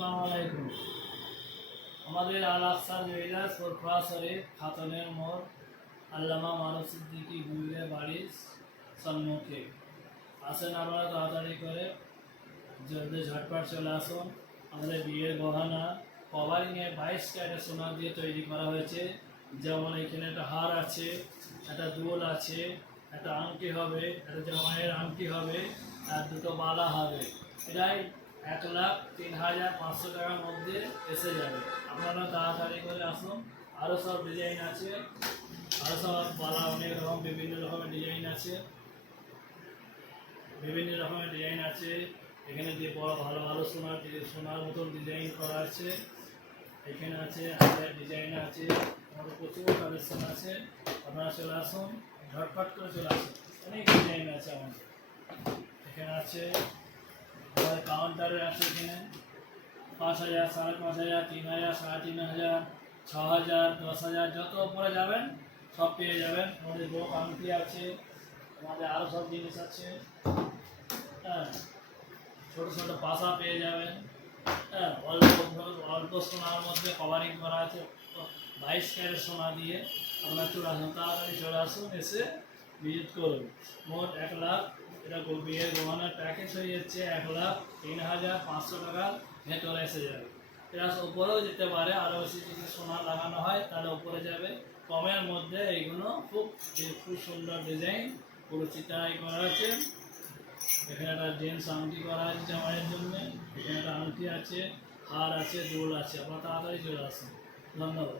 আসসালামু আলাইকুম। আমাদের আল আকসা জুয়েলার্স ওরফা শরীফ খাতনের মোড় আল্লামা মারুফ সিদ্দিকী গুইলের বাড়ির সম্মুখে আসেন। আপনারা তাড়াতাড়ি করে জলদি ঝটপট চলে আসুন। আমাদের বিয়ের গহনা কভারিংয়ে 22 ক্যারেট সোনা দিয়ে তৈরি করা হয়েছে। যেমন এখানে একটা হার আছে, একটা দুল আছে, একটা আংটি হবে, একটা জামাইয়ের আংটি হবে, আর দুটো বালা হবে। এটাই 1,03,500 টাকার মধ্যে এসে যাবে। আপনারা তাড়াতাড়ি করে আসুন। আরও সব ডিজাইন আছে, আরও সব বালা অনেক রকম বিভিন্ন রকমের ডিজাইন আছে, এখানে দিয়ে বড় ভালো ভালো সোনার মতন ডিজাইন করা আছে। এখানে আছে আমাদের ডিজাইন আছে, আমাদের প্রচুর কালেকশন আছে। আপনারা চলে আসুন, ঝটপট করে চলে আসুন। অনেক ডিজাইন আছে আমাদের এখানে আছে। আমাদের কাউন্টারে আছে এখানে 5,000, 5,500, 3,000, 3,500, 6,000, 10,000, যত উপরে যাবেন সব পেয়ে যাবেন। আমাদের বড় আংটি আছে, আমাদের আরও সব জিনিস আছে। হ্যাঁ, ছোটো ছোটো পাশা পেয়ে যাবেন। হ্যাঁ, অল্প সোনার মধ্যে কভারিং করা আছে 22 ক্যারেট সোনা দিয়ে। আপনারা চলে আসুন, তাড়াতাড়ি চলে আসুন, এসে ভিজিট করুন। মোট 1 লাখ, এটা বিয়ের গহনার প্যাকেজ হয়ে যাচ্ছে 1,03,500 টাকার ভেতরে এসে যাবে। এটা উপরেও যেতে পারে, আরও বেশি যদি সোনা লাগানো হয় তাহলে উপরে যাবে। কমের মধ্যে এইগুলো খুব সুন্দর ডিজাইন, পুরো চিত্রাই করা আছে। এখানে একটা জেন্টস আংটি করা আছে জামাইয়ের জন্য, এখানে একটা আংটি আছে, হার আছে, দুল আছে। আপনারা তাড়াতাড়ি চলে আসুন। ধন্যবাদ।